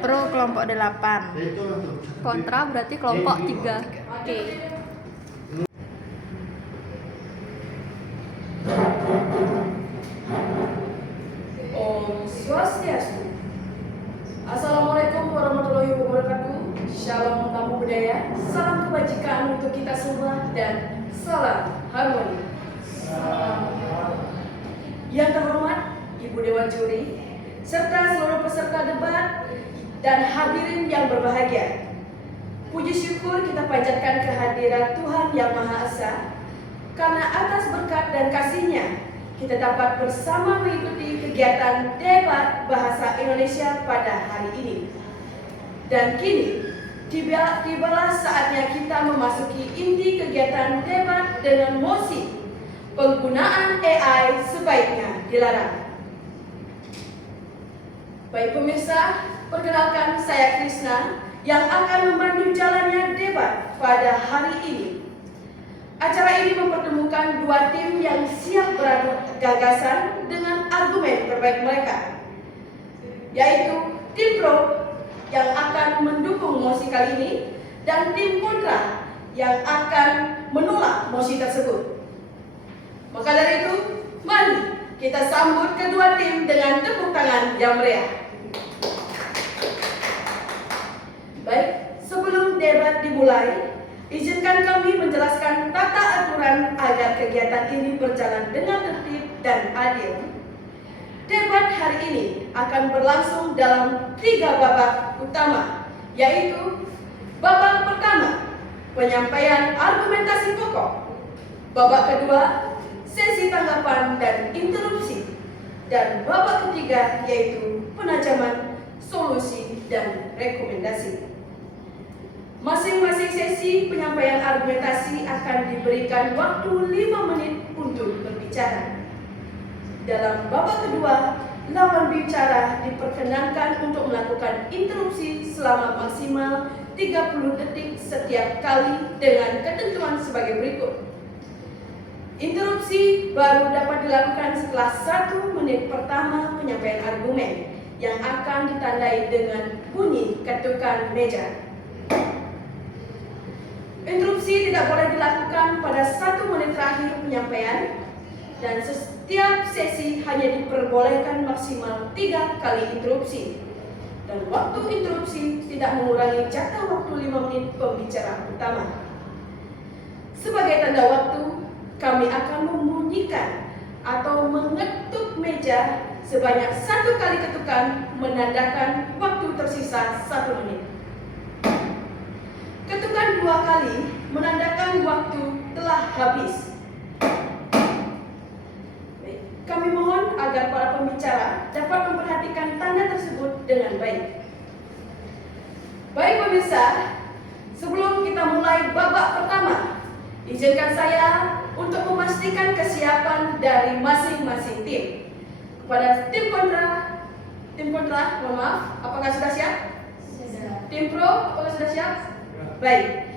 Pro kelompok 8. Kontra berarti kelompok 3. Oke. Om Swastiastu. Assalamualaikum warahmatullahi wabarakatuh. Shalom tamu budaya. Salam kebajikan untuk kita semua dan salam harmoni. Yang terhormat Ibu Dewan Juri serta seluruh peserta debat dan hadirin yang berbahagia. Puji syukur kita panjatkan kehadiran Tuhan Yang Maha Esa karena atas berkat dan kasih-Nya kita dapat bersama mengikuti kegiatan debat bahasa Indonesia pada hari ini. Dan kini tibalah saatnya kita memasuki inti kegiatan debat dengan mosi penggunaan AI sebaiknya dilarang. Baik pemirsa, perkenalkan saya Krisna yang akan memandu jalannya debat pada hari ini. Acara ini mempertemukan dua tim yang siap beradu gagasan dengan argumen terbaik mereka, yaitu tim pro yang akan mendukung mosi kali ini dan tim kontra yang akan menolak mosi tersebut. Maka dari itu, mari kita sambut kedua tim dengan tepuk tangan yang meriah. Baik, sebelum debat dimulai, izinkan kami menjelaskan tata aturan agar kegiatan ini berjalan dengan tertib dan adil. Debat hari ini akan berlangsung dalam 3 babak utama, yaitu babak pertama, penyampaian argumentasi pokok. Babak kedua, sesi tanggapan dan interupsi. Dan babak ketiga yaitu penajaman solusi dan rekomendasi. Masing-masing sesi penyampaian argumentasi akan diberikan waktu 5 menit untuk berbicara. Dalam babak kedua, lawan bicara diperkenankan untuk melakukan interupsi selama maksimal 30 detik setiap kali dengan ketentuan sebagai berikut. Interupsi baru dapat dilakukan setelah 1 menit pertama penyampaian argumen yang akan ditandai dengan bunyi ketukan meja. Interupsi tidak boleh dilakukan pada 1 menit terakhir penyampaian dan setiap sesi hanya diperbolehkan maksimal 3 kali interupsi. Dan waktu interupsi tidak mengurangi jatah waktu 5 menit pembicara utama. Sebagai tanda waktu, kami akan membunyikan atau mengetuk meja sebanyak 1 kali ketukan menandakan waktu tersisa 1 menit. Ketukan 2 kali menandakan waktu telah habis. Kami mohon agar para pembicara dapat memperhatikan tanda tersebut dengan baik. Baik pemirsa, sebelum kita mulai babak pertama, izinkan saya untuk memastikan kesiapan dari masing-masing tim. Kepada tim kontra, mohon maaf, apakah sudah siap? Sudah. Tim pro, apakah sudah siap? Baik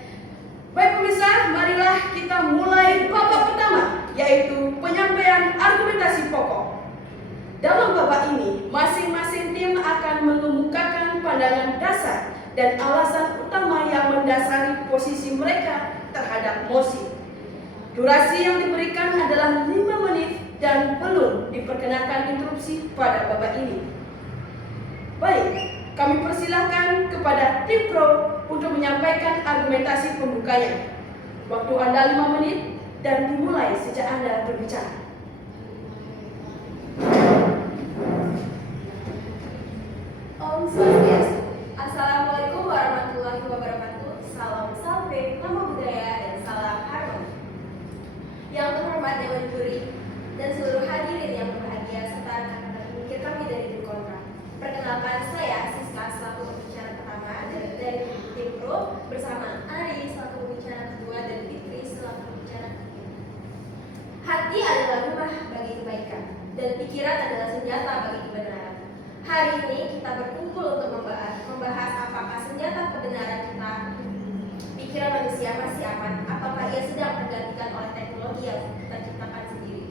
pemirsa, marilah kita mulai babak pertama, yaitu penyampaian argumentasi pokok. Dalam babak ini, masing-masing tim akan mengemukakan pandangan dasar dan alasan utama yang mendasari posisi mereka terhadap mosi. Durasi yang diberikan adalah 5 menit dan belum diperkenakan interupsi pada babak ini. Baik, kami persilahkan kepada tim pro untuk menyampaikan argumentasi pembukanya. Waktu Anda 5 menit dan dimulai sejak Anda berbicara. Om Swastiastu. Assalamualaikum warahmatullahi wabarakatuh. Salam sampai, nama budaya dan salam harmoni. Yang terhormat Dewan Juri dan seluruh hadirin yang berbahagia serta rekan-rekan pemikir kami dari tim kontra. Perkenalkan, saya Siska selaku pembicara pertama dari tim pro bersama Ari selaku pembicara kedua dan Fitri selaku pembicara ketiga. Hati adalah rumah bagi kebaikan dan pikiran adalah senjata bagi kebenaran. Hari ini kita berkumpul untuk membahas apakah senjata kebenaran kita, pikiran manusia masih aman, apakah ia sedang tergantikan oleh teknologi yang kita ciptakan sendiri.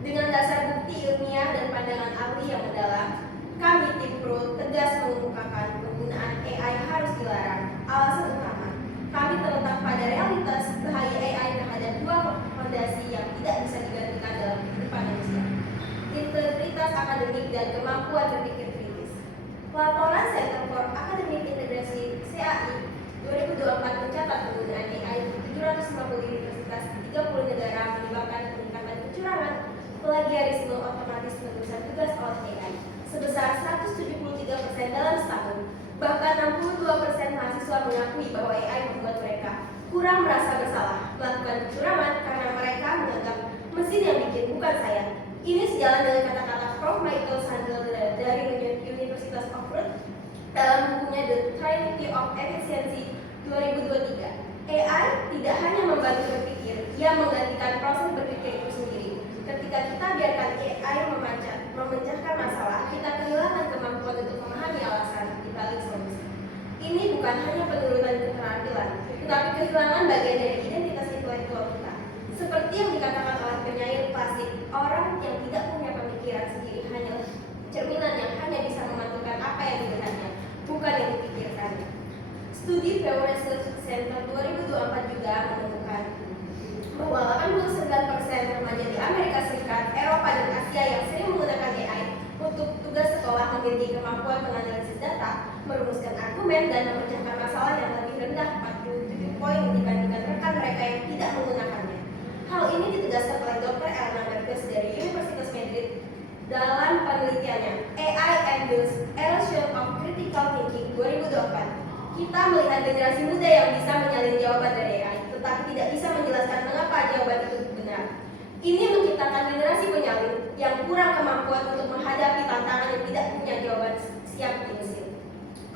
Dengan dasar bukti ilmiah dan pandangan ahli yang mendalam, kami tim Pro tegas mengemukakan penggunaan AI harus dilarang. Alasan utama, kami terletak pada realitas bahaya AI terhadap dua fondasi yang tidak bisa digantikan dalam kehidupan manusia: integritas akademik dan kemampuan berpikir kritis. Laporan Center for Academic Integrity (CAI) 2024 mencatat penggunaan AI di 750 universitas di 30 negara menyebabkan peningkatan kecurangan, plagiarisme otomatis penulisan tugas oleh AI sebesar 173% dalam setahun. Bahkan 62% mahasiswa mengakui bahwa AI membuat mereka kurang merasa bersalah melakukan kecurangan karena mereka menganggap mesin yang bikin, bukan saya. Ini sejalan dengan kata-kata Prof. Michael Sandel dari Universitas Oxford dalam bukunya The Trinity of Efficiency 2023. AI tidak hanya membantu berpikir, ia menggantikan proses berpikir itu sendiri. Ketika kita biarkan AI memecahkan masalah, kita kehilangan kemampuan untuk memahami alasan di balik solusi. Ini bukan hanya penurunan keterampilan, tetapi kehilangan bagian dari identitas intelektual kita. Seperti yang dikatakan oleh penyair klasik, orang yang tidak punya pemikiran sendiri hanyalah cerminan yang hanya bisa memantulkan apa yang dilihatnya, bukan yang dipikirkannya. Studi Pew Research Center 2024 juga menemukan bahwa 89% remaja di Amerika Serikat, Eropa, dan Asia yang sering menggunakan AI untuk tugas sekolah memiliki kemampuan menganalisis data, merumuskan argumen, dan memecahkan masalah yang lebih rendah 47 poin dibandingkan rekan mereka yang tidak menggunakannya. Hal ini ditegaskan oleh Dr. Elena Berges dari Universitas Madrid dalam penelitiannya AI and the Erosion of Critical Thinking 2024. Kita melihat generasi muda yang bisa menyalin jawaban dari AI, tetapi tidak bisa menjelaskan mengapa jawaban itu benar. Ini menciptakan generasi penyalin yang kurang kemampuan untuk menghadapi tantangan yang tidak punya jawaban siap di mesin.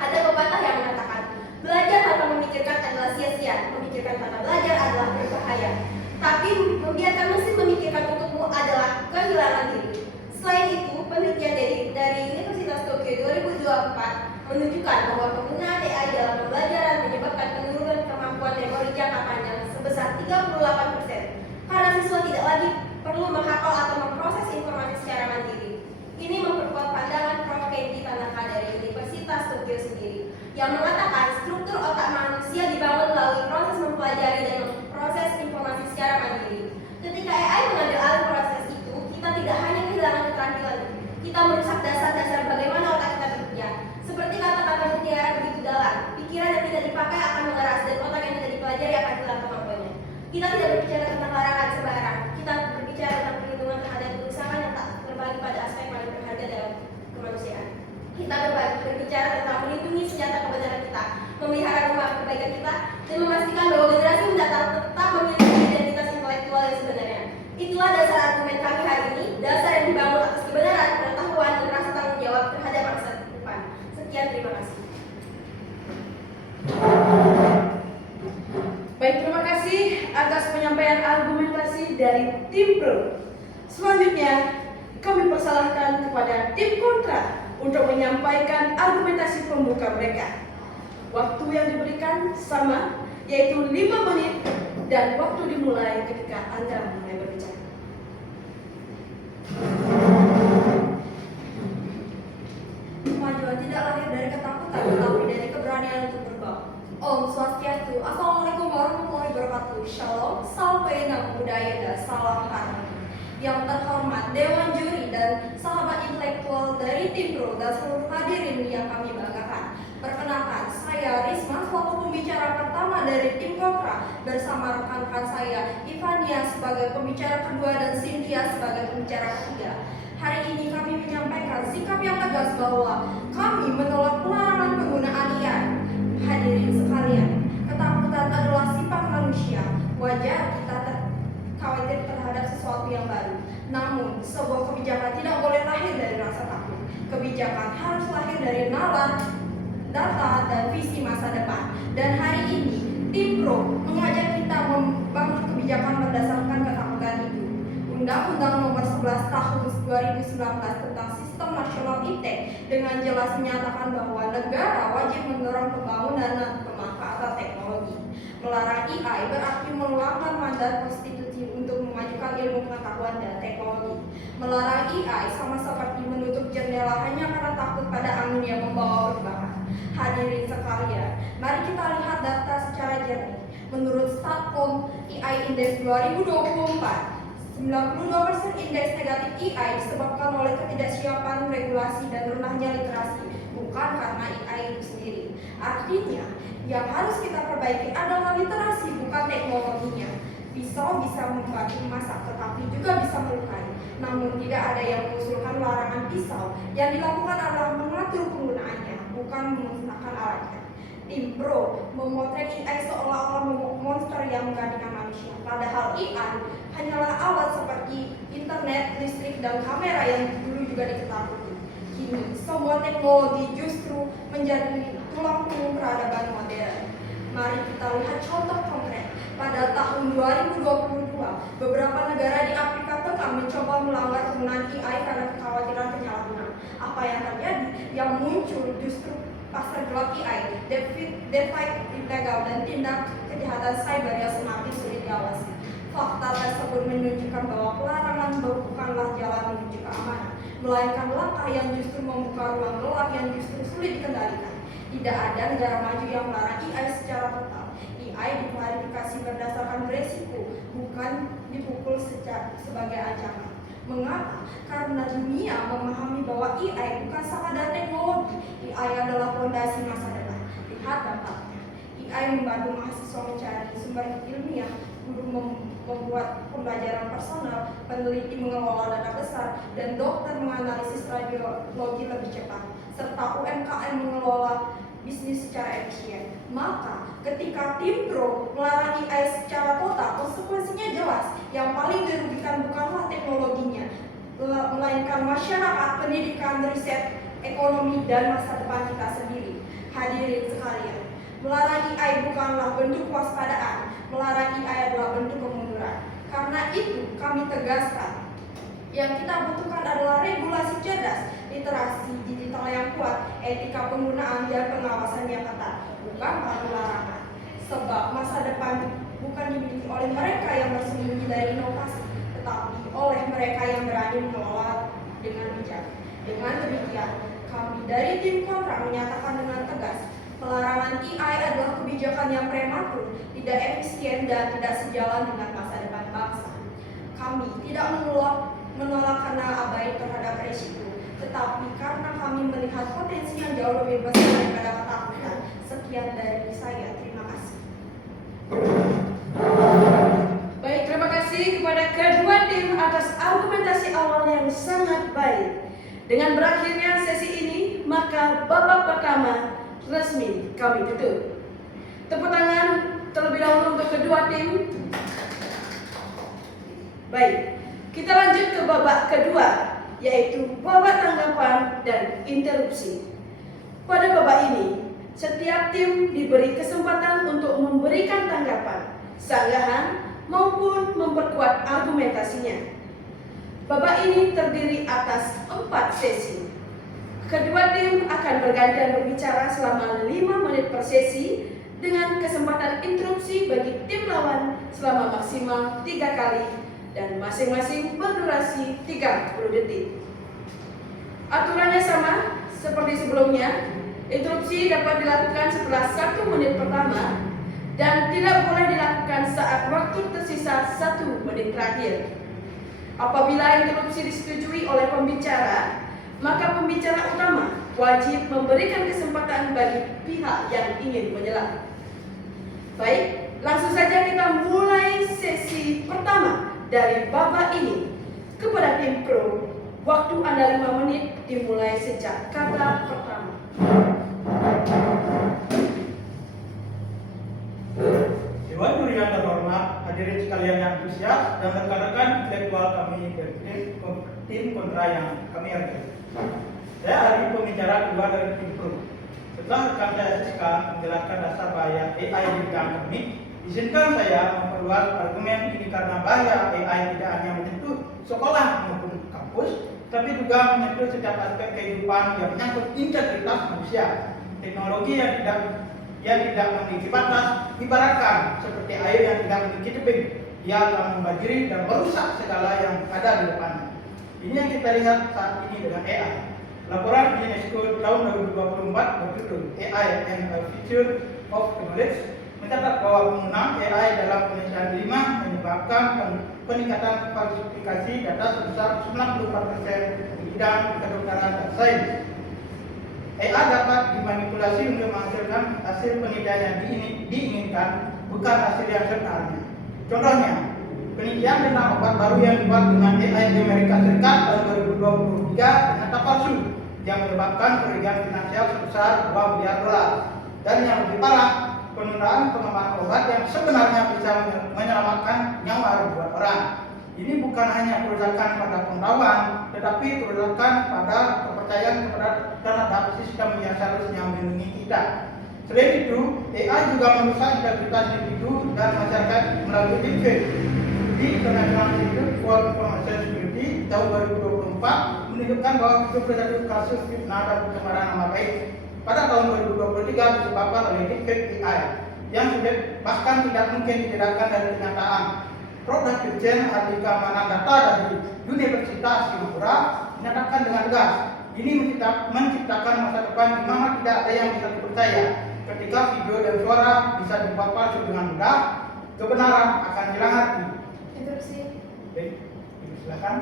Ada pepatah yang mengatakan, belajar tanpa memikirkan adalah sia-sia, memikirkan tanpa belajar adalah berbahaya. Tapi membiarkan mesin memikirkan untukmu adalah kehilangan diri. Selain itu, penelitian dari Universitas Tokyo 2024 menunjukkan bahwa penggunaan AI dalam pembelajaran menyebabkan penurunan kemampuan memori jangka panjang sebesar 38%, karena siswa tidak lagi perlu menghafal atau memproses informasi secara mandiri. Ini memperkuat pandangan Prof. Kenji Tanaka dari Universitas Tokyo sendiri, yang mengatakan struktur otak manusia dibangun melalui proses mempelajari dan memproses informasi secara mandiri. Ketika AI mengambil alih proses itu, kita tidak hanya kehilangan keterampilan, kita merusak dasar-dasar bagaimana otak kita bekerja. Seperti kata-kata mutiara begitu dalam, pikiran yang tidak dipakai akan mengeras dan otak yang tidak dipelajari akan hilang kemampuannya. Kita tidak berbicara tentang larangan sembarang, kita berbicara tentang perlindungan terhadap kerusakan yang tak terbagi pada aspek paling berharga dalam kemanusiaan. Kita berbicara tentang melindungi senjata kebenaran kita, memelihara rumah kebaikan kita, dan memastikan bahwa generasi mendatang tetap memiliki identitas intelektual yang sebenarnya. Itulah dasar argumen kami hari ini, dasar yang dibangun atas kebenaran, pengetahuan, dan rasa tanggung jawab terhadap masa depan. Sekian, terima kasih. Baik, terima kasih atas penyampaian argumentasi dari tim Pro. Selanjutnya, kami persilahkan kepada tim kontra untuk menyampaikan argumentasi pembuka mereka. Waktu yang diberikan sama, yaitu 5 menit, dan waktu dimulai ketika Anda mulai berbicara. Kemajuan tidak lahir dari ketakutan, tetapi dari keberanian untuk berubah. Om Swastiastu. Assalamualaikum warahmatullahi wabarakatuh. Shalom, salam nama budaya dan salam harmoni. Yang terhormat Dewan Juri dan sahabat intelektual dari tim Pro dan seluruh hadirin yang kami banggakan. Perkenalkan, saya Risma selaku pembicara pertama dari tim Kontra bersama rekan-rekan saya Ivania sebagai pembicara kedua dan Cynthia sebagai pembicara ketiga. Hari ini kami menyampaikan sikap yang tegas bahwa kami menolak pelarangan penggunaan AI. Hadirin sekalian, ketakutan adalah sifat manusia. Wajar kita khawatir terhadap sesuatu yang baru. Namun, sebuah kebijakan tidak boleh lahir dari rasa takut. Kebijakan harus lahir dari nalar, data, dan visi masa depan. Dan hari ini, tim Pro mengajak kita membangun kebijakan berdasarkan ketakutan itu. Undang-Undang Nomor 11 Tahun 2019 tentang Sistem Nasional Iptek dengan jelas menyatakan bahwa negara wajib mendorong pembangunan dan pemanfaatan teknologi. Melarang AI berarti melanggar mandat konstitusi untuk memajukan ilmu pengetahuan dan teknologi. Melarang AI sama seperti menutup jendela hanya karena takut Hadirin sekalian, mari kita lihat data secara jernih. Menurut Statcom AI Index 2024, 92% indeks negatif AI disebabkan oleh ketidaksiapan regulasi dan rendahnya literasi, bukan karena AI itu sendiri. Artinya, yang harus kita perbaiki adalah literasi, bukan teknologinya. Pisau bisa membantu memasak, tetapi juga bisa melukai. Namun tidak ada yang mengusulkan larangan pisau. Yang dilakukan adalah mengatur penggunaannya, bukan memusnahkan alatnya. Tim Pro memotret AI seolah-olah monster yang menggantikan manusia. Padahal AI hanyalah alat seperti internet, listrik, dan kamera yang dulu juga diketahui. Kini, semua teknologi justru menjadi tulang punggung peradaban modern. Mari kita lihat contoh konkret. Pada tahun 2022, beberapa negara di Afrika Tengah mencoba melanggar penggunaan AI karena kekhawatiran penyalahgunaan. Apa yang terjadi? Yang muncul justru pasar gelap AI, DeFi ilegal, dan tindak kejahatan cyber yang semakin sulit diawasi. Fakta tersebut menunjukkan bahwa pelarangan bukanlah jalan menuju keamanan, melainkan langkah yang justru membuka ruang gelap yang justru sulit dikendalikan. Tidak ada negara maju yang melarang AI secara total. AI diklarifikasi berdasarkan beresiko, bukan dipukul sebagai ancaman. Mengapa? Karena dunia memahami bahwa AI bukan sekadar teknologi. AI adalah fondasi masa depan. Lihat dampaknya. AI membantu mahasiswa mencari sumber ilmiah, guru membuat pembelajaran personal, peneliti mengelola data besar, dan dokter menganalisis radiologi lebih cepat, serta UMKM mengelola bisnis secara efisien. Maka, ketika Tim Pro melarang AI secara total, konsekuensinya jelas. Yang paling dirugikan bukanlah teknologinya, melainkan masyarakat, pendidikan, riset, ekonomi, dan masa depan kita sendiri. Hadirin sekalian, melarang AI bukanlah bentuk kewaspadaan, melarang AI adalah bentuk kemunduran. Karena itu, kami tegaskan, yang kita butuhkan adalah regulasi cerdas, literasi digital yang kuat, etika penggunaan, dan pengawasan yang ketat, bukan larangan. Sebab masa depan bukan dimiliki oleh mereka yang bersembunyi dari inovasi, tetapi oleh mereka yang berani mengelola dengan bijak. Dengan demikian, kami dari tim kontra menyatakan dengan tegas, pelarangan AI adalah kebijakan yang prematur, tidak efisien, dan tidak sejalan dengan masa depan bangsa. Kami tidak menolak karena abai terhadap resiko, tetapi karena kami melihat potensi yang jauh lebih besar daripada ketakutan. Sekian dari saya, terima kasih. Baik, terima kasih kepada kedua tim atas argumentasi awal yang sangat baik. Dengan berakhirnya sesi ini, maka babak pertama resmi kami tutup. Tepuk tangan terlebih dahulu untuk kedua tim. Baik, kita lanjut ke babak kedua, yaitu babak tanggapan dan interupsi. Pada babak ini, setiap tim diberi kesempatan untuk memberikan tanggapan, sanggahan, maupun memperkuat argumentasinya. Babak ini terdiri atas 4 sesi. Kedua tim akan bergantian berbicara selama 5 menit per sesi dengan kesempatan interupsi bagi tim lawan selama maksimal 3 kali dan masing-masing berdurasi 30 detik. Aturannya sama seperti sebelumnya. Interupsi dapat dilakukan setelah 1 menit pertama dan tidak boleh dilakukan saat waktu tersisa 1 menit terakhir. Apabila interupsi disetujui oleh pembicara, maka pembicara utama wajib memberikan kesempatan bagi pihak yang ingin menyelam. Baik, langsung saja kita mulai sesi pertama dari babak ini. Kepada tim Pro, waktu Anda 5 menit dimulai sejak kata pertama. Dewan Juri yang terhormat, hadirin sekalian yang antusias, dan rekan-rekan intelektual kami dari tim kontra yang kami hargai. Saya hari ini pembicara kedua dari tim Pro. Setelah rekan saya Siska menjelaskan dasar bahaya AI di bidang akademik, izinkan saya memperluas argumen ini karena bahaya AI tidak hanya menyentuh sekolah maupun kampus, tapi juga menyentuh setiap aspek kehidupan yang menyangkut integritas manusia. Teknologi yang tidak memiliki batas, ibaratkan seperti air yang tidak memiliki tebing. Ia akan membanjiri dan merusak segala yang ada di depannya. Ini yang kita lihat saat ini dengan AI. Laporan UNESCO tahun 2024 berjudul AI and a Future of Knowledge mencatat bahwa penggunaan AI dalam penelitian 5 menyebabkan peningkatan falsifikasi data sebesar 94% di bidang kedokteran dan sains. AI dapat dimanipulasi untuk menghasilkan hasil penelitian yang diinginkan, bukan hasil yang sebenarnya. Contohnya, penelitian tentang obat baru yang dibuat dengan AI di Amerika Serikat tahun 2023 ternyata palsu, yang menyebabkan kerugian finansial sebesar 2 miliar dolar. Dan yang lebih parah, penundaan pengembangan obat yang sebenarnya bisa menyelamatkan nyawa ribuan orang. Ini bukan hanya kerusakan pada pengetahuan, tetapi kerusakan pada kepercayaan terhadap sistem yang seharusnya melindungi kita. Selain itu, AI juga merusak integritas individu dan masyarakat melalui deepfake. Di International Institute for Information Security tahun 2024 menunjukkan bahwa 71 kasus fitnah dan pencemaran nama baik pada tahun 2023 disebabkan oleh deepfake AI yang sudah bahkan tidak mungkin dibedakan dari kenyataan. Prof. Dr. Chen, ahli keamanan data dari Universitas Singapura, menyatakan dengan tegas, ini menciptakan masa depan di mana tidak ada yang bisa dipercaya. Ketika video dan suara bisa dibuat palsu dengan mudah, kebenaran akan hilang arti. Interupsi. Baik, silakan.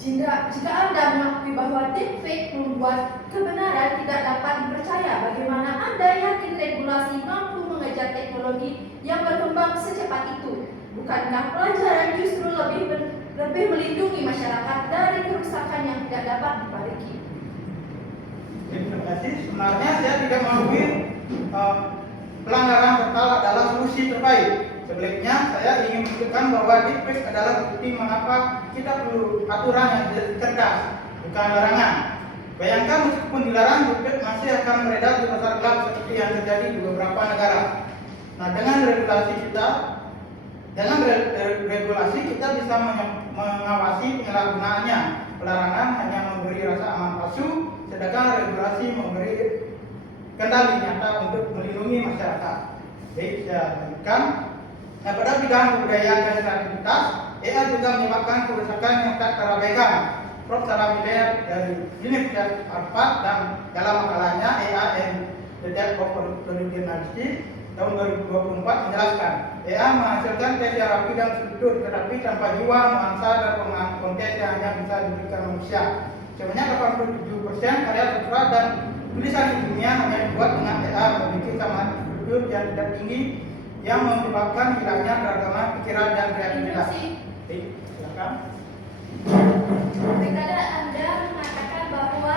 Jika Anda mengakui bahwa deepfake membuat kebenaran tidak dapat dipercaya, bagaimana Anda yakin regulasi mampu mengejar teknologi yang berkembang secepat itu? Bukankah pelajaran justru lebih melindungi masyarakat dari kerusakan yang tidak dapat diperbaiki? Terima kasih. Sebenarnya saya tidak mengakui pelanggaran total adalah solusi terbaik. Sebaliknya, saya ingin menunjukkan bahwa deepfake adalah bukti mengapa kita perlu aturan yang cerdas, bukan larangan. Bayangkan meskipun dilarang, deepfake masih akan beredar di pasar gelap seperti yang terjadi di beberapa negara. Nah, dengan regulasi kita bisa mengawasi penyalahgunaannya. Pelarangan hanya memberi rasa aman palsu, sedangkan regulasi memberi kendali nyata untuk melindungi masyarakat. Baik, saya lanjutkan. Nah, pada bidang kebudayaan dan kreativitas, AI juga menyebabkan kerusakan yang tak terabaikan. Prof. Sarah Miller dari Universitas Harvard dan dalam makalahnya AI and the Death of Originality tahun 2024 menjelaskan, AI menghasilkan tes yang rapi dan struktur, tetapi tanpa jiwa, nuansa, dan pengalaman konteks yang hanya bisa diberikan manusia. Sebanyak 87% karya sastra dan tulisan di dunia hanya dibuat dengan AI memiliki kesamaan struktur yang tidak tinggi, yang menyebabkan hilangnya keragaman pikiran dan kreativitas. Baik, silakan. Terkadang Anda mengatakan bahwa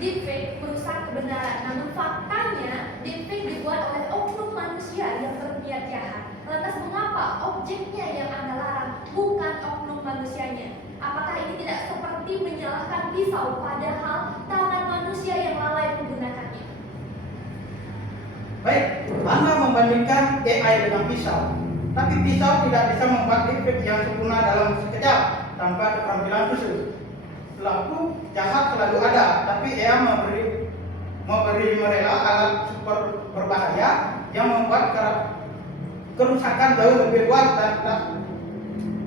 deepfake merusak kebenaran, namun faktanya deepfake dibuat oleh oknum manusia yang berniat jahat. Lantas mengapa objeknya yang Anda larang, bukan oknum manusianya? Apakah ini tidak seperti menyalahkan pisau padahal tangan manusia yang lalai menggunakannya? Baik, Anda membandingkan AI dengan pisau, tapi pisau tidak bisa membuat deepfake yang sempurna dalam sekejap tanpa keterampilan khusus. Pelaku jahat selalu ada, tapi AI memberi mereka alat super berbahaya yang membuat kerusakan jauh lebih luas dan tak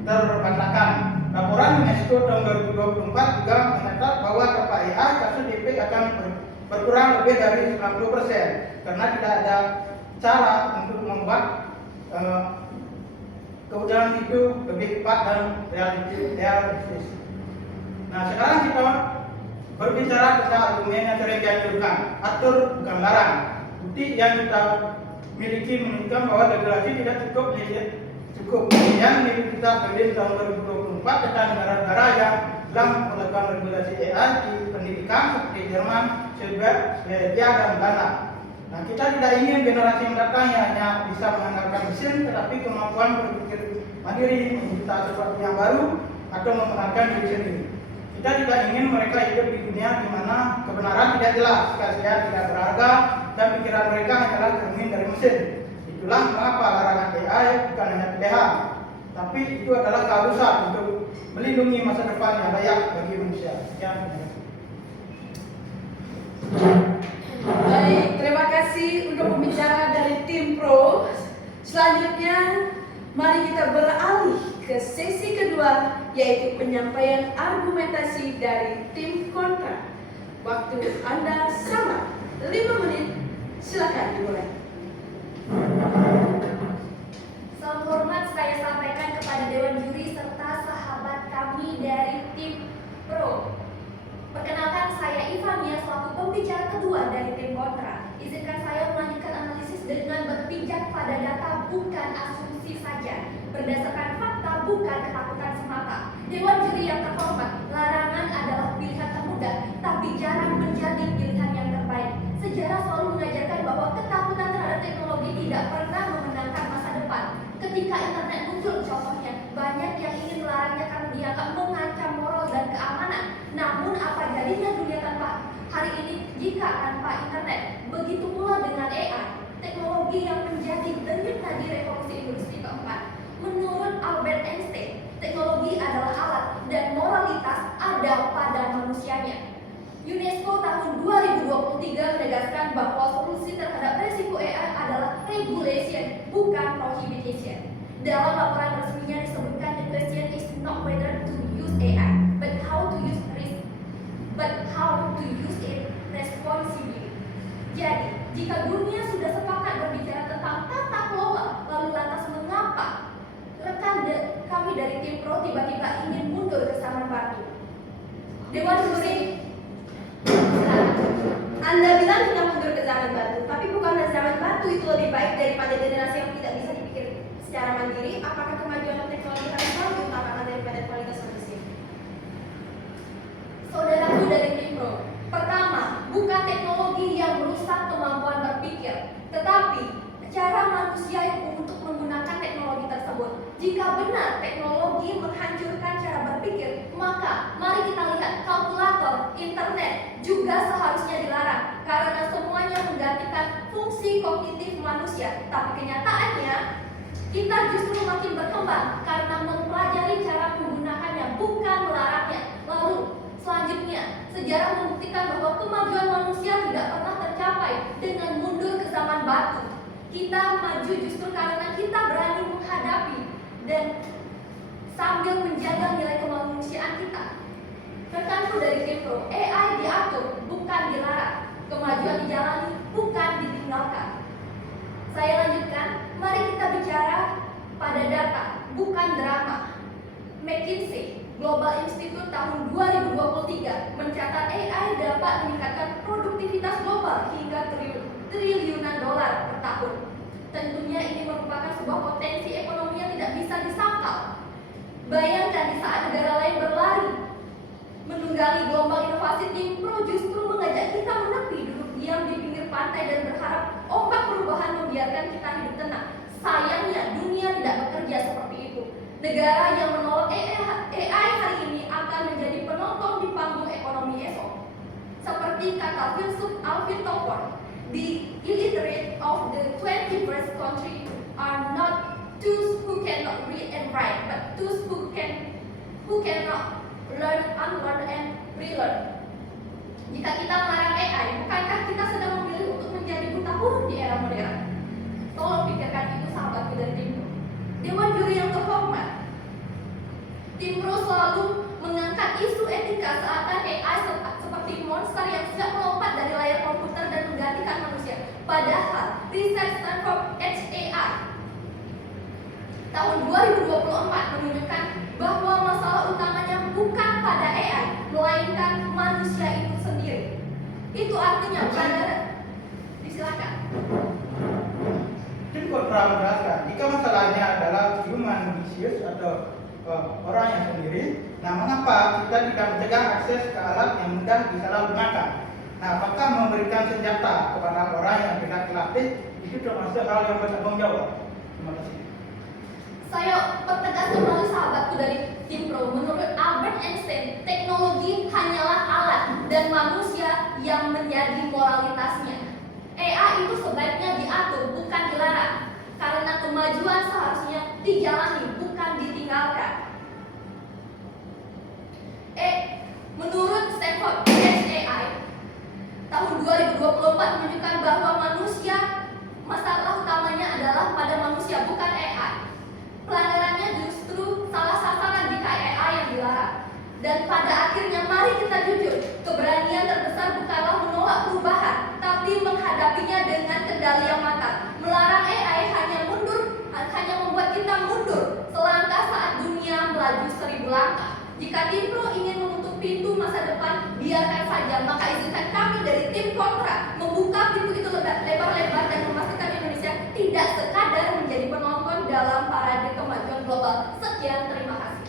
terbantahkan. Laporan UNESCO tahun 2024 juga mencatat bahwa tanpa AI kasus deepfake akan berkurang lebih dari 90% karena tidak ada cara untuk membuat kebenaran itu lebih tepat dan realistis. Nah, sekarang kita berbicara tentang argumen yang sering dianjurkan, atur bukan larang. Bukti yang kita miliki menunjukkan bahwa regulasi tidak cukup. Yang Universitas Berlin tahun 2024 tentang negara-negara yang telah melakukan regulasi AI di pendidikan seperti Jerman, Swedia, dan Belanda. Nah, kita tidak ingin generasi mendatang yang hanya bisa mengandalkan mesin, tetapi kemampuan berpikir mandiri, mencipta sesuatu yang baru, atau membenarkan diri sendiri. Kita tidak ingin mereka hidup di dunia di mana kebenaran tidak jelas, keaslian tidak berharga, dan pikiran mereka hanyalah cermin dari mesin. Itulah mengapa larangan AI bukan hanya pilihan, tapi itu adalah keharusan untuk melindungi masa depan yang layak bagi manusia. Sekian. Baik, terima kasih untuk pembicara dari tim Pro. Selanjutnya, mari kita beralih ke sesi kedua, yaitu penyampaian argumentasi dari tim Waktu Anda sama 5 menit. Silakan dimulai. Salam hormat saya sampaikan kepada Dewan Juri serta sahabat kami dari tim Pro. Perkenalkan, saya Ivania selaku pembicara kedua dari tim kontra. Izinkan saya melanjutkan analisis dengan berpijak pada data, bukan asumsi saja, berdasarkan fakta, bukan ketakutan semata. Dewan Juri yang terhormat, larangan adalah pilihan termudah, tapi jarang menjadi pilihan yang terbaik. Sejarah selalu mengajarkan bahwa ketakutan terhadap teknologi tidak pernah memenangkan masa depan. Ketika internet muncul, contohnya, banyak yang ingin melarangnya karena dianggap mengancam moral dan keamanan. Namun apa jadinya dunia tanpa hari ini jika tanpa internet? Begitu pula dengan AI, teknologi yang menjadi denyut nadi revolusi industri keempat. Menurut Albert Einstein, teknologi adalah alat dan moralitas ada pada manusianya. UNESCO tahun 2023 menegaskan bahwa solusi terhadap resiko AI adalah regulation, bukan prohibition. Dalam laporan resminya disebutkan the question is not whether to use AI, but how to use it responsibly. Jadi, jika dunia sudah sepakat berbicara tentang tata kelola, lalu lantas mengapa rekan kami dari tim Pro tiba-tiba ingin mundur ke zaman batu? Dewan Juri, Anda bilang kita mundur ke zaman batu, tapi bukanlah zaman batu itu lebih baik daripada generasi yang tidak bisa dipikir secara mandiri? Apakah kemajuan teknologi harus selalu diutamakan daripada kualitas manusia? saudaraku dari tim Pro, pertama, bukan teknologi yang merusak kemampuan berpikir, tetapi cara manusia yang untuk menggunakan teknologi tersebut. Jika benar teknologi menghancurkan cara berpikir, maka mari kita lihat kalkulator, internet juga seharusnya dilarang karena semuanya menggantikan fungsi kognitif manusia. Tapi kenyataannya kita justru makin berkembang karena mempelajari cara menggunakannya, bukan melarangnya. Lalu selanjutnya, sejarah membuktikan bahwa kemajuan manusia tidak pernah tercapai dengan mundur ke zaman batu. Kita maju justru karena kita berani menghadapi dan sambil menjaga nilai kemanusiaan kita. Rekanku dari tim Pro, AI diatur, bukan dilarang. Kemajuan dijalani, bukan ditinggalkan. Saya lanjutkan, mari kita bicara pada data, bukan drama. McKinsey Global Institute tahun 2023 mencatat AI dapat meningkatkan produktivitas global hingga triliunan dolar per tahun. Tentunya ini merupakan sebuah potensi ekonomi yang tidak bisa disangkal. Bayangkan di saat negara lain berlari menunggangi gelombang inovasi, tim Pro justru mengajak kita menepi, duduk diam di pinggir pantai dan berharap ombak perubahan membiarkan kita hidup tenang. Sayangnya dunia tidak bekerja seperti itu. Negara yang menolak AI hari ini akan menjadi penonton di panggung ekonomi esok. Seperti kata filsuf Alvin Toffler, the illiterate of the 21st century are not those who cannot read and write, but those who cannot learn, unlearn, and relearn. Jika kita melarang AI, bukankah kita sedang memilih untuk menjadi buta huruf di era modern? Tolong pikirkan itu, sahabatku dari tim Pro. Dewan Juri yang terhormat, tim Pro selalu mengangkat isu etika seakan AI seperti monster yang siap melompat dari layar komputer dan menggantikan manusia. Padahal riset Stanford HAI tahun 2024 menunjukkan bahwa masalah utamanya bukan pada AI, melainkan manusia itu sendiri. Itu artinya pelanggaran. Disilakan. Tim kontra menjelaskan, jika masalahnya adalah human misuse atau orang yang sendiri, nah mengapa kita tidak mencegah akses ke alat yang mudah disalahgunakan? Nah, apakah memberikan senjata kepada orang yang tidak terlatih itu termasuk hal yang bertanggung jawab? Terima kasih. Saya pertegas kembali sahabatku dari tim Pro. Menurut Albert Einstein, teknologi hanyalah alat dan manusia yang menjadi moralitasnya. AI itu sebaiknya diatur, bukan dilarang. Karena kemajuan seharusnya dijalani, bukan ditinggalkan. Menurut Stanford HAI tahun 2024 menunjukkan bahwa masalah utamanya adalah pada manusia, bukan AI. Pelanggarannya justru salah sasaran jika AI yang dilarang. Dan pada akhirnya mari kita jujur, keberanian terbesar Jika Timpro ingin menutup pintu masa depan, biarkan saja, maka izinkan kami dari tim kontra membuka pintu itu lebar-lebar dan memastikan Indonesia tidak sekadar menjadi penonton dalam parade kemajuan global. Sekian, terima kasih.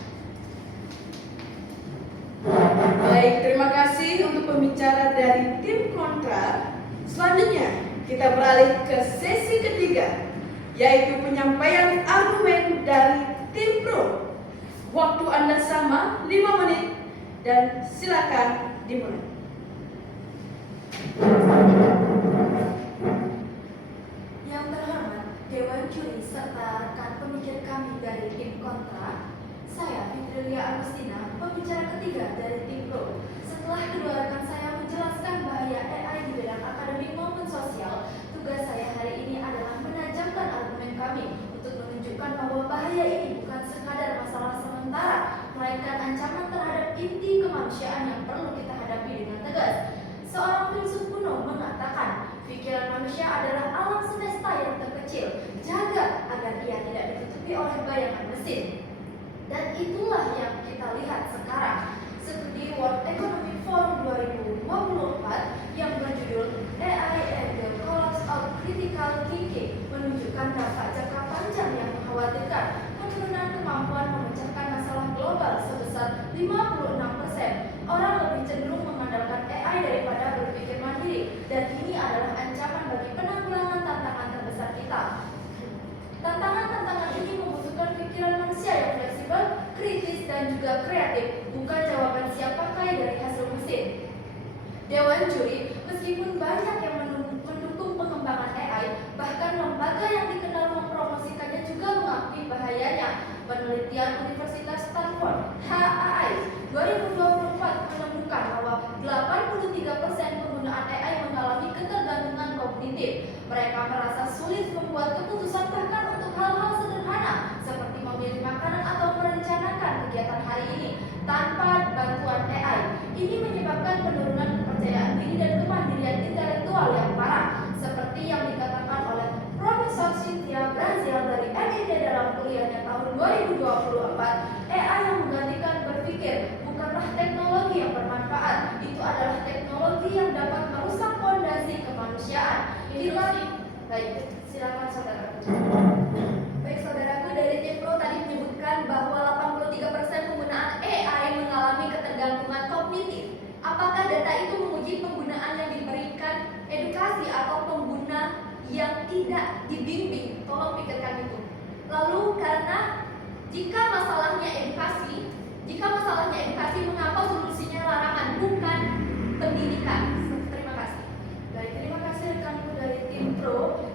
Baik, terima kasih untuk pembicara dari tim kontra. Selanjutnya, kita beralih ke sesi ketiga, yaitu penyampaian argumen dari tim pro. Waktu Anda sama 5 menit dan silakan dimulai. Yang terhormat Dewan Juri serta rekan pemikir kami dari tim kontra, saya Fitrilia Agustina, pembicara ketiga dari tim pro. Setelah kedua rekan saya menjelaskan bahaya AI di bidang akademik maupun sosial, tugas saya hari ini adalah menajamkan argumen kami untuk menunjukkan bahwa bahaya ini bukan sekadar masalah sementara, melainkan ancaman terhadap inti kemanusiaan yang perlu kita hadapi dengan tegas. Seorang filsuf kuno mengatakan, pikiran manusia adalah alam semesta yang terkecil. Jaga agar ia tidak ditutupi oleh bayangan mesin. Dan itulah yang kita lihat sekarang. Studi World Economic Forum 2024 yang berjudul AI and the Collapse of Critical Thinking menunjukkan dampak jangka panjang yang mengkhawatirkan, penurunan kemampuan memecahkan masalah global sebesar 56%. Orang lebih cenderung mengandalkan AI daripada berpikir mandiri, dan ini adalah ancaman bagi penanggulangan tantangan terbesar kita. Tantangan-tantangan ini membutuhkan pikiran manusia yang fleksibel, kritis, dan juga kreatif, bukan jawaban siapa kaya dari hasil mesin. Dewan Juri, meskipun banyak yang mendukung pengembangan AI, bahkan lembaga yang dikenal mempromosikannya juga mengakui bahayanya. Penelitian Universitas Stanford (HAI) 2024 menemukan bahwa 83% penggunaan AI mengalami ketergantungan kognitif. Mereka merasa sulit membuat keputusan bahkan untuk hal-hal sederhana seperti memilih makanan atau merencanakan kegiatan hari ini tanpa bantuan AI. Ini menyebabkan penurunan kepercayaan diri dan kemandirian intelektual yang parah, seperti yang dikatakan oleh Profesor Cynthia Brazil dari MIT dalam kuliahnya tahun 2024. AI yang menggantikan berpikir bukanlah teknologi yang bermanfaat, itu adalah teknologi yang dapat merusak fondasi kemanusiaan. Baik, silakan saudara. Baik, saudaraku dari tim pro tadi menyebutkan bahwa 83% penggunaan AI mengalami ketergantungan kognitif. Apakah data itu menguji penggunaan yang diberikan edukasi atau pengguna yang tidak dibimbing? Tolong pikirkan itu. Lalu karena jika masalahnya edukasi, mengapa solusinya larangan bukan pendidikan? Terima kasih. Baik, terima kasih rekanku dari tim pro.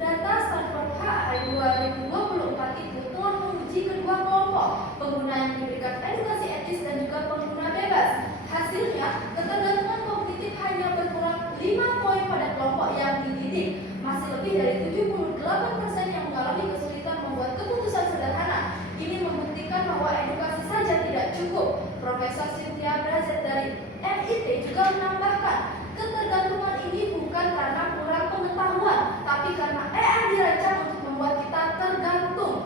Data Stanford HI 2024 itu telah menguji kedua kelompok, pengguna yang diberikan edukasi etis dan juga pengguna bebas. Hasilnya, ketergantungan kognitif hanya berkurang 5 poin pada kelompok yang dididik. Masih lebih dari 78% yang mengalami kesulitan membuat keputusan sederhana. Ini membuktikan bahwa edukasi saja tidak cukup. Profesor Cynthia Brazil dari MIT juga menambahkan, ketergantungan ini bukan karena kurang pengetahuan, tapi karena AI dirancang untuk membuat kita tergantung.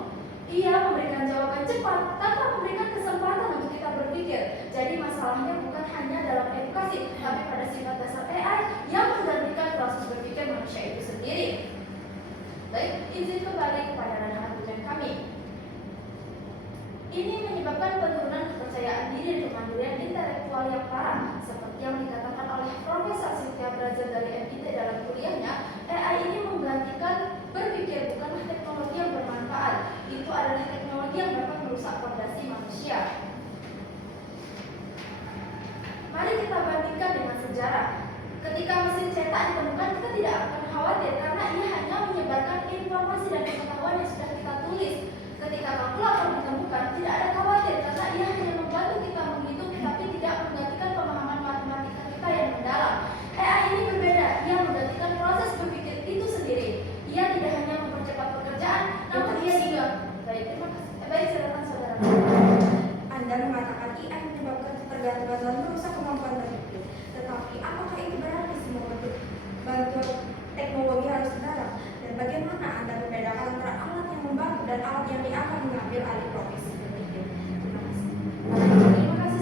Ia memberikan jawaban cepat tanpa memberikan kesempatan untuk kita berpikir. Jadi masalahnya bukan hanya dalam edukasi, tapi pada sifat dasar AI yang menggantikan proses berpikir manusia itu sendiri. Baik, izin kembali kepada ranah argumen kami. Ini menyebabkan penurunan kepercayaan diri dan kemandirian intelektual yang parah, seperti yang dikatakan oleh Profesor Cynthia Brazil dari MIT dalam kuliahnya. AI ini menggantikan berpikir bukanlah teknologi yang bermanfaat, itu adalah teknologi yang dapat merusak fondasi manusia. Mari kita bandingkan dengan sejarah. Ketika mesin cetak ditemukan, kita tidak akan khawatir karena ia hanya menyebarkan informasi dan pengetahuan yang sudah kita tulis. Ketika kalkulator ditemukan, tidak ada khawatir karena ia hanya membantu kita menghitung tapi tidak menggantikan pemahaman matematika kita yang mendalam. AI ini berbeda, ia menggantikan proses berpikir itu sendiri. Ia tidak hanya mempercepat pekerjaan, namun ia juga. Baik, terima kasih. Baik, silakan saudara. Anda mengatakan AI menyebabkan ketergantungan dan merusak kemampuan berpikir. Tetapi apakah itu berarti semua bentuk bantuan teknologi harus dilarang? Dan bagaimana Anda membedakan antara alat yang membantu dan alat yang akan mengambil alih profesi berpikir? Terima kasih. Terima kasih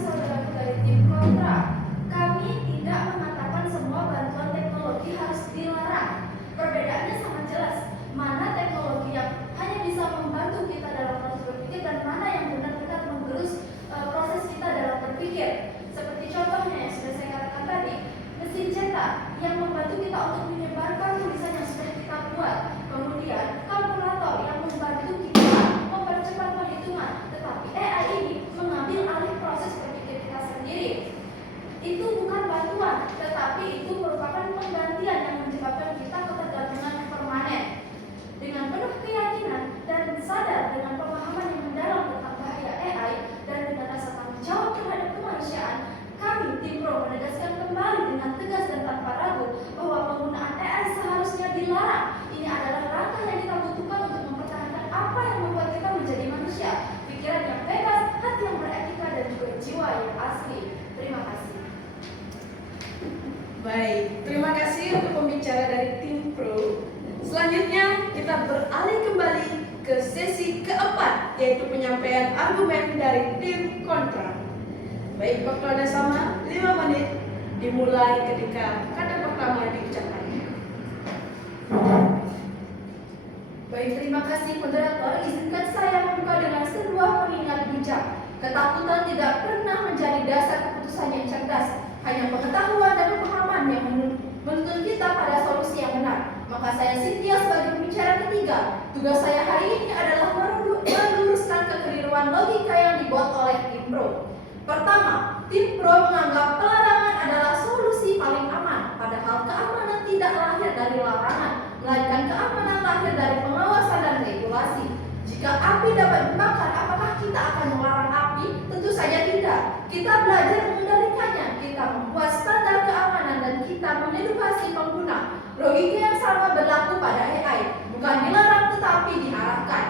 Baik, terima kasih untuk pembicara dari tim Pro. Selanjutnya kita beralih kembali ke sesi keempat, yaitu penyampaian argumen dari tim kontra. Baik, waktu Anda sama 5 menit, dimulai ketika kata pertama diucapkan. Baik, terima kasih moderator. Izinkan saya membuka dengan sebuah pengingat bijak. Ketakutan tidak pernah menjadi dasar keputusan yang cerdas. Hanya pengetahuan dan pemahaman yang menuntun kita pada solusi yang benar. Maka saya Cynthia sebagai pembicara ketiga. Tugas saya hari ini adalah meluruskan kekeliruan logika yang dibuat oleh tim Pro. Pertama, tim Pro menganggap pelarangan adalah solusi paling aman. Padahal keamanan tidak lahir dari larangan, melainkan keamanan lahir dari pengawasan dan regulasi. Jika api dapat dibakar, apakah kita akan melarang api? Tentu saja tidak. Kita belajar mengendalikannya, kita membuat standar keamanan, dan kita mengedukasi pengguna. Logika yang sama berlaku pada AI, bukan dilarang tetapi diarahkan.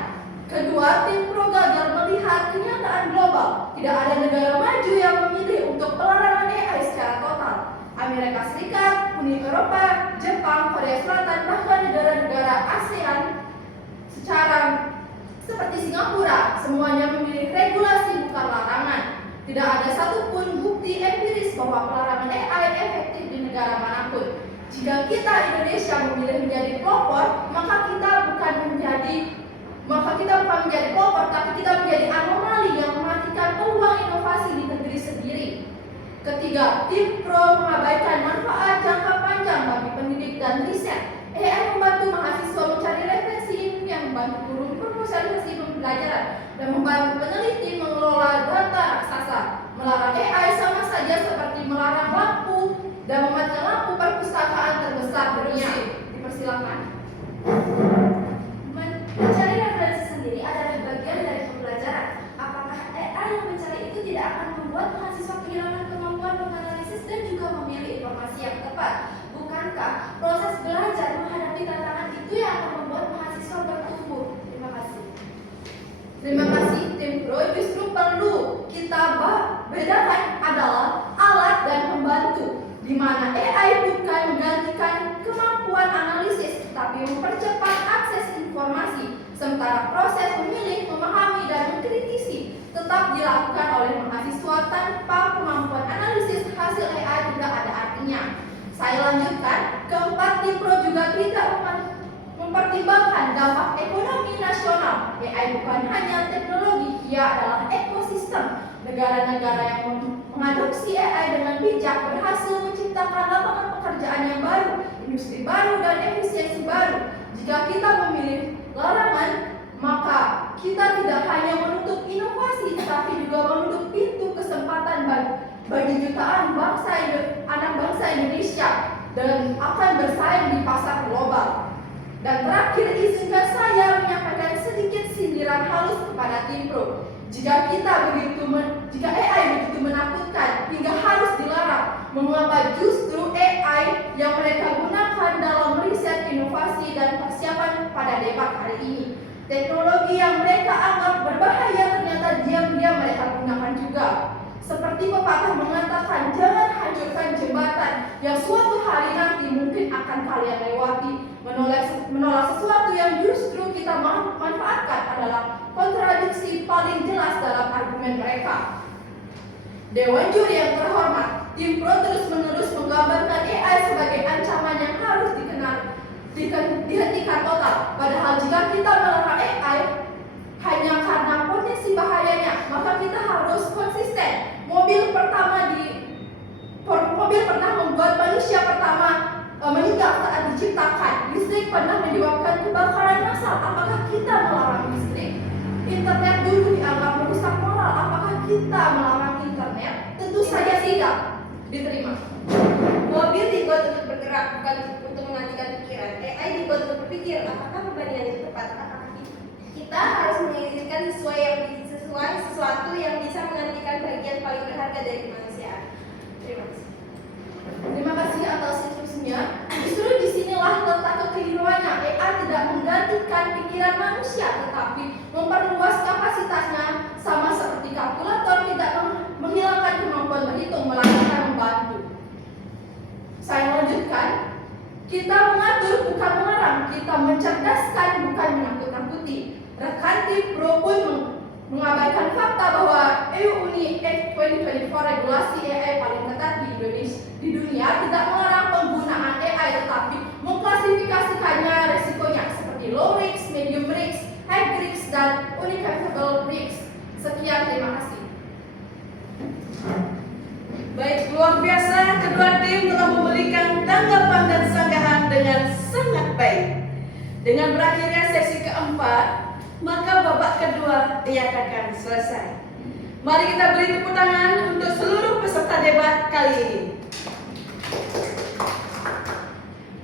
Kedua, tim Pro gagal melihat kenyataan global. Tidak ada negara maju yang memilih untuk pelarangan AI secara total. Amerika Serikat, Uni Eropa, Jepang, Korea Selatan, bahkan negara-negara ASEAN secara seperti Singapura, semuanya memilih regulasi bukan larangan. Tidak ada satupun bukti empiris bahwa pelarangan AI efektif di negara manapun. Jika kita Indonesia memilih menjadi pelopor, maka kita bukan menjadi pelopor, tapi kita menjadi anomali yang mematikan peluang inovasi di negeri sendiri. Ketiga, tim Pro mengabaikan manfaat jangka panjang bagi pendidik dan riset. AI membantu mahasiswa mencari referensi ilmiah, membantu guru mempromosialisasi pembelajaran, dan membantu peneliti mengelola data raksasa. Melarang AI sama saja seperti melarang lampu dan mematikan lampu perpustakaan terbesar di dunia. Dipersilakan. Mencari referensi sendiri adalah bagian dari pembelajaran. Apakah AI yang mencari itu tidak akan membuat mahasiswa kehilangan kemampuan menganalisis dan juga memilih informasi yang tepat? Bukankah proses belajar menghadapi tantangan itu yang akan membuat mahasiswa bertumbuh? Terima kasih. Terima kasih tim Pro. Justru perlu kita bedakan adalah alat dan pembantu, di mana AI bukan menggantikan kemampuan analisis, tapi mempercepat akses informasi. Sementara proses memilih, memahami, dan mengkritisi tetap dilakukan oleh mahasiswa. Tanpa kemampuan analisis, hasil AI tidak ada artinya. Saya lanjutkan. Keempat, tim Pro juga tidak mempertimbangkan dampak ekonomi nasional. AI bukan hanya teknologi, ia adalah ekosistem. Negara-negara yang mengadopsi AI dengan bijak berhasil menciptakan lapangan pekerjaan yang baru, industri baru, dan efisiensi baru. Jika kita memilih larangan, maka kita tidak hanya menutup inovasi, tapi juga menutup pintu kesempatan bagi jutaan anak bangsa Indonesia dan akan bersaing di pasar global. Dan terakhir, izinkan saya menyampaikan sedikit sindiran halus kepada tim Pro. Jika AI begitu menakutkan hingga harus dilarang, mengapa justru AI yang mereka gunakan dalam riset, inovasi, dan persiapan pada debat hari ini? Teknologi yang mereka anggap berbahaya ternyata diam-diam mereka gunakan juga. Seperti pepatah mengatakan, jangan hancurkan jembatan yang suatu hari nanti mungkin akan kalian lewati. Menolak sesuatu yang justru kita manfaatkan adalah kontradiksi paling jelas dalam argumen mereka. Dewan juri yang terhormat, tim Pro terus-menerus menggambarkan AI sebagai ancaman yang harus dihentikan total. Padahal jika kita melarang AI hanya karena potensi bahayanya, maka kita harus konsisten. Mobil pernah membuat manusia pertama meninggal saat diciptakan. Listrik pernah menyebabkan kebakaran massal. Apakah kita melarang listrik? Internet dulu dianggap merusak moral. Apakah kita melarang internet? Tentu saja tidak. Diterima. Mobil dibuat untuk bergerak, bukan untuk mengalihkan pikiran. AI dibuat untuk berpikir. Apakah perbandingan itu tepat? Apakah kita harus mengizinkan sesuatu yang bisa menggantikan bagian paling berharga dari kemanusiaan? Terima kasih. Terima kasih atas instruksinya. Justru disinilah letak kekeliruannya. AI tidak menggantikan pikiran manusia, tetapi memperluas kapasitasnya. Sama seperti kalkulator tidak menghilangkan kemampuan berhitung, melainkan membantu. Saya Rekan tim Pro pun mengabaikan fakta bahwa EU Uni Act 2024 regulasi AI paling ketat di Indonesia di dunia tidak melarang penggunaan AI tetapi mengklasifikasikannya resikonya seperti low risk, medium risk, high risk, dan uncapable risk. Sekian, terima kasih. Baik, luar biasa kedua tim telah memberikan tanggapan dan sanggahan dengan sangat baik. Dengan berakhirnya sesi keempat, maka babak kedua dinyatakan selesai. Mari kita beri tepuk tangan untuk seluruh peserta debat kali ini.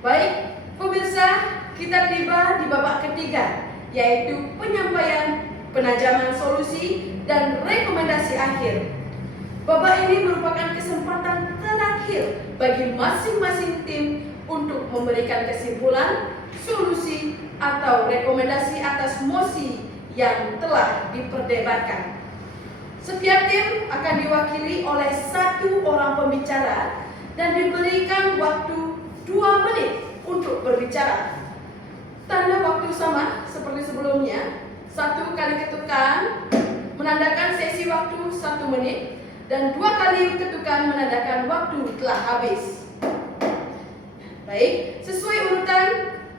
Baik, pemirsa, kita tiba di babak ketiga, yaitu penyampaian penajaman solusi dan rekomendasi akhir. Babak ini merupakan kesempatan terakhir bagi masing-masing tim untuk memberikan kesimpulan, solusi, atau rekomendasi atas mosi yang telah diperdebatkan. Setiap tim akan diwakili oleh satu orang pembicara dan diberikan waktu 2 menit untuk berbicara. Tanda waktu sama seperti sebelumnya, 1 kali ketukan menandakan sesi waktu 1 menit, dan 2 kali ketukan menandakan waktu telah habis. Baik, sesuai urutan,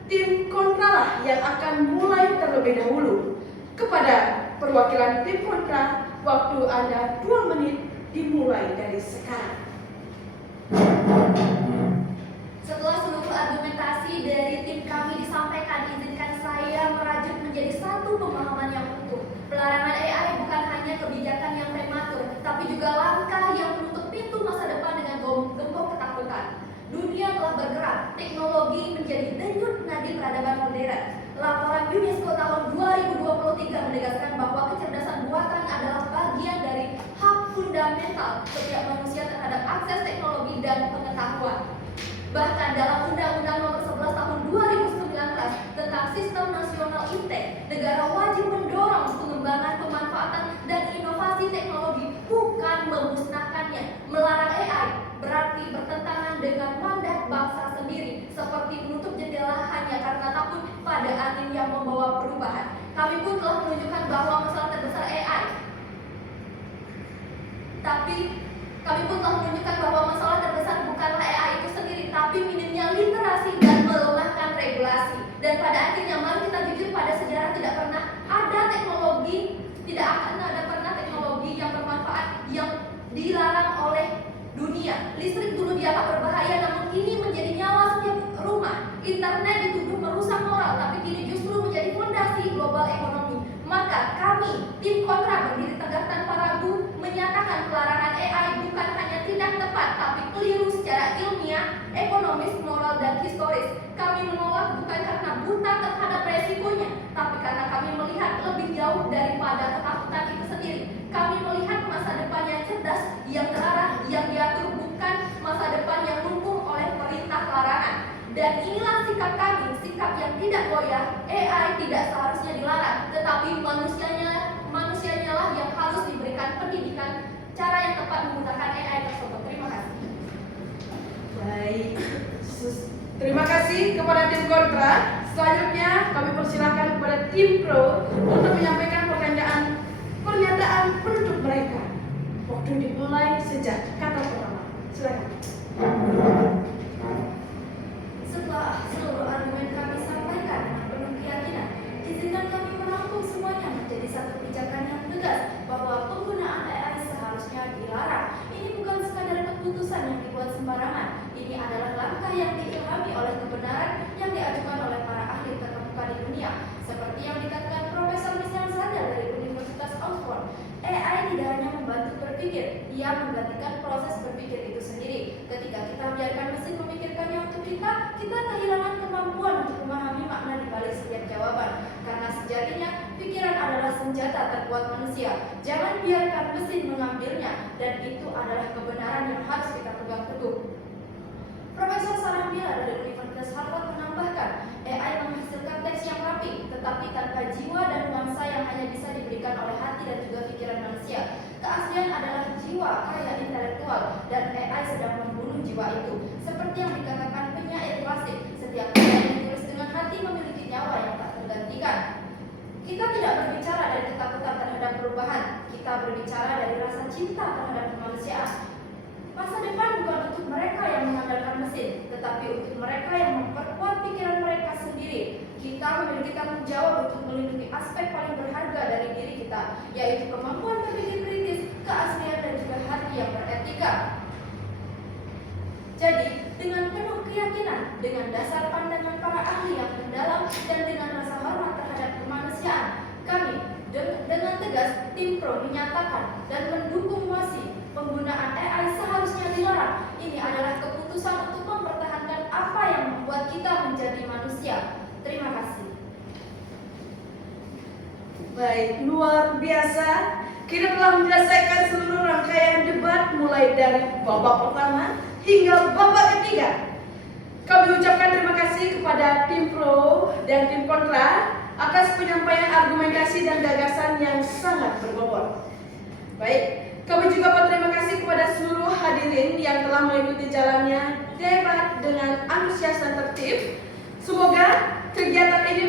tim kontra lah yang akan mulai terlebih dahulu. Kepada perwakilan tim kontra, waktu Anda 2 menit dimulai dari sekarang. Setelah seluruh argumentasi dari tim kami disampaikan, izinkan saya merajut menjadi satu pemahaman yang utuh. Pelarangan AI bukan hanya kebijakan yang prematur, tapi juga langkah yang menutup pintu masa depan dengan gembok ketakutan. Dunia telah bergerak, teknologi menjadi denyut nadi peradaban modern. Laporan UNESCO tahun 2023 menegaskan bahwa kecerdasan buatan adalah bagian dari hak fundamental setiap manusia terhadap akses teknologi dan pengetahuan. Bahkan dalam Undang-Undang Nomor 11 Tahun 2019 tentang Sistem Nasional Iptek, negara wajib mendorong pengembangan, pemanfaatan, dan inovasi teknologi, bukan memusnahkannya. Melarang AI berarti bertentangan dengan mandat bangsa sendiri, seperti menutup jendela hanya karena takut pada angin yang membawa perubahan. Kami pun telah menunjukkan bahwa masalah terbesar AI. Kami pun telah menunjukkan bahwa masalah terbesar bukanlah AI itu sendiri, tapi minimnya literasi dan melemahkan regulasi. Dan pada akhirnya mari kita jujur pada sejarah, tidak akan ada teknologi yang bermanfaat yang dilarang oleh dunia. Listrik dulu dianggap berbahaya, namun kini menjadi nyawa setiap rumah. Internet dituduh merusak moral, tapi kini justru menjadi fondasi global ekonomi. Maka kami, tim kontra, berdiri tegak tanpa ragu, menyatakan pelarangan AI bukan hanya tidak tepat, tapi keliru secara ilmiah, ekonomis, moral, dan historis. Kami menolak bukan karena buta terhadap resikonya, tapi karena kami melihat lebih jauh daripada ketakutan itu sendiri. Kami melihat masa depan yang cerdas, yang terarah, yang diatur, bukan masa depan yang lumpuh oleh perintah larangan. Dan inilah sikap kami, sikap yang tidak goyah. AI tidak seharusnya dilarang, tetapi manusianya lah yang harus diberikan pendidikan cara yang tepat menggunakan AI tersebut. Terima kasih. Baik, terima kasih kepada tim kontra. Selanjutnya kami persilakan kepada tim pro untuk menyampaikan pernyataan penutup mereka. Waktu dimulai sejak kata pertama. Silakan. Setelah seluruh argumen kami sampaikan dengan penuh keyakinan, izinkan kami merangkum semuanya menjadi satu kebijakan yang tegas bahwa penggunaan AI seharusnya dilarang. Ini bukan sekadar keputusan yang dibuat sembarangan. Ini adalah langkah yang diilhami oleh kebenaran yang diajukan oleh para ahli terkemuka di dunia. Seperti yang dikatakan Profesor Michel Sadar dari Universitas Oxford, AI tidak hanya membantu berpikir, ia menggantikan proses berpikir itu sendiri. Ketika kita biarkan mesin memikirkannya untuk kita kehilangan kemampuan untuk memahami makna di balik setiap jawaban. Karena sejatinya, pikiran adalah senjata terkuat manusia. Jangan biarkan mesin mengambilnya, dan itu adalah kebenaran yang harus kita pegang teguh. Profesor Sarah Miller dari Universitas Harvard menambahkan, AI menghasilkan teks yang rapi, tetapi tanpa jiwa dan nuansa yang hanya bisa diberikan oleh hati dan juga pikiran manusia. Keaslian adalah jiwa, karya intelektual, dan AI sedang membunuh jiwa itu. Seperti yang dikatakan penyair klasik, setiap karya yang ditulis dengan hati memiliki nyawa yang tak tergantikan. Kita tidak perubahan. Kita berbicara dari rasa cinta terhadap kemanusiaan. Masa depan bukan untuk mereka yang mengandalkan mesin, tetapi untuk mereka yang memperkuat pikiran mereka sendiri. Kita memiliki tanggung jawab untuk melindungi aspek paling berharga dari diri kita, yaitu kemampuan berpikir kritis, keaslian, dan juga hati yang beretika. Jadi, dengan penuh keyakinan, dengan dasar pandangan para ahli yang mendalam, dan dengan rasa hormat terhadap kemanusiaan, kami dengan tegas tim Pro menyatakan dan mendukung mosi penggunaan AI seharusnya dilarang. Ini adalah keputusan untuk mempertahankan apa yang membuat kita menjadi manusia. Terima kasih. Baik, luar biasa. Kita telah menyelesaikan seluruh rangkaian debat mulai dari babak pertama hingga babak ketiga. Kami ucapkan terima kasih kepada tim Pro dan tim Kontra atas penyampaian argumentasi dan gagasan yang sangat berbobot. Baik, kami juga berterima kasih kepada seluruh hadirin yang telah mengikuti jalannya debat dengan antusias dan tertib. Semoga kegiatan ini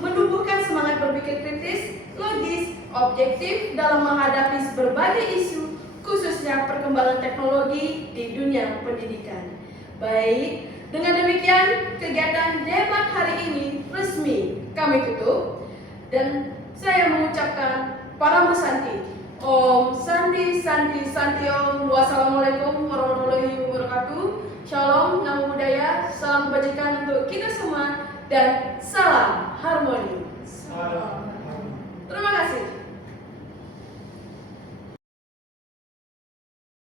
menumbuhkan semangat berpikir kritis, logis, objektif dalam menghadapi berbagai isu, khususnya perkembangan teknologi di dunia pendidikan. Baik, dengan demikian kegiatan debat hari ini resmi kami tutup dan saya mengucapkan Param Santi. Om Santi Santi Santi Om. Wassalamualaikum warahmatullahi wabarakatuh. Shalom, namo buddhaya, salam kebajikan untuk kita semua dan salam harmoni. Salam. Terima kasih.